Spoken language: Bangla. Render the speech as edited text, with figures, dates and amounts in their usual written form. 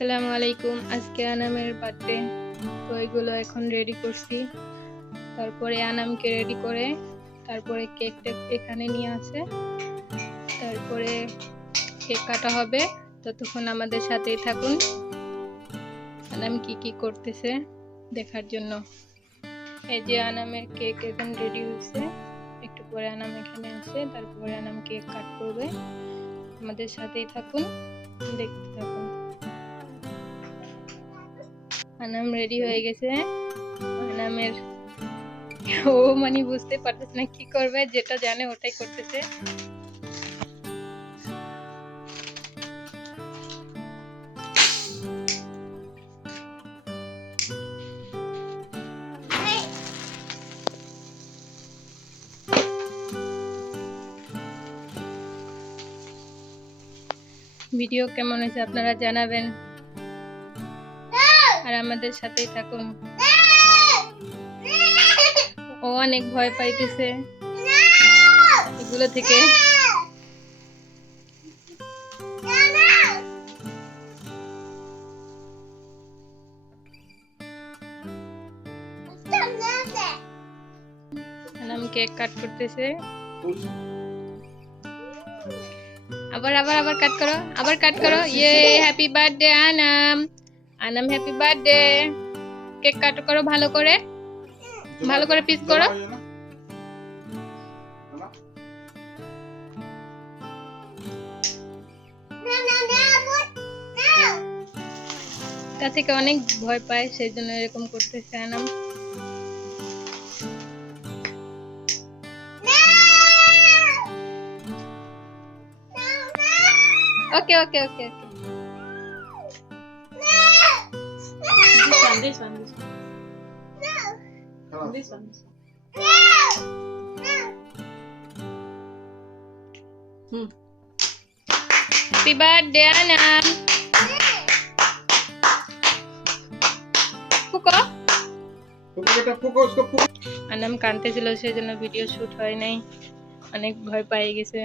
আসসালামু আলাইকুম। আজকে আনামের বার্থডে, তো এগুলো এখন রেডি করছি। তারপরে আনামকে রেডি করে তারপরে কেকটা এখানে নিয়ে আসে, তারপরে কেক কাটা হবে। ততক্ষণ আমাদের সাথেই থাকুন, আনাম কি কি করতেছে দেখার জন্য। এই যে আনামের কেক এখন রেডি হয়েছে, একটু পরে আনাম এখানে আসে, তারপরে আনাম কেক কাট করবে। আমাদের সাথেই থাকুন, দেখতে থাকুন। আনাম রেডি হয়ে গেছে। আনামের ও মানে বুঝতে পারতেছে না কি করবে, যেটা জানে ওটাই করতেছে। ভিডিও কেমন হয়েছে আপনারা জানাবেন, আর আমাদের সাথেই থাকুন। ও অনেক ভয় পাইতেছে এগুলো থেকে। আনাম কেক কাট করতেছে। আবার আবার আবার কাট করো, আবার কাট করো। ইয়ে happy birthday Anam. Anam happy birthday. Cake cut করো ভালো করে, ভালো করে পিস করো। তা থেকে অনেক ভয় পায়, সেই জন্য এরকম করতেছে আনাম। ওকে ওকে ওকে ওকে। This one. This one. Happy birthday Anam. Foucault বেটা, ফুকো उसको ফুকো। আনাম কাঁদতেছিল, সেজন্য ভিডিও শুট হয় নাই, অনেক ভয় পেয়ে গেছে।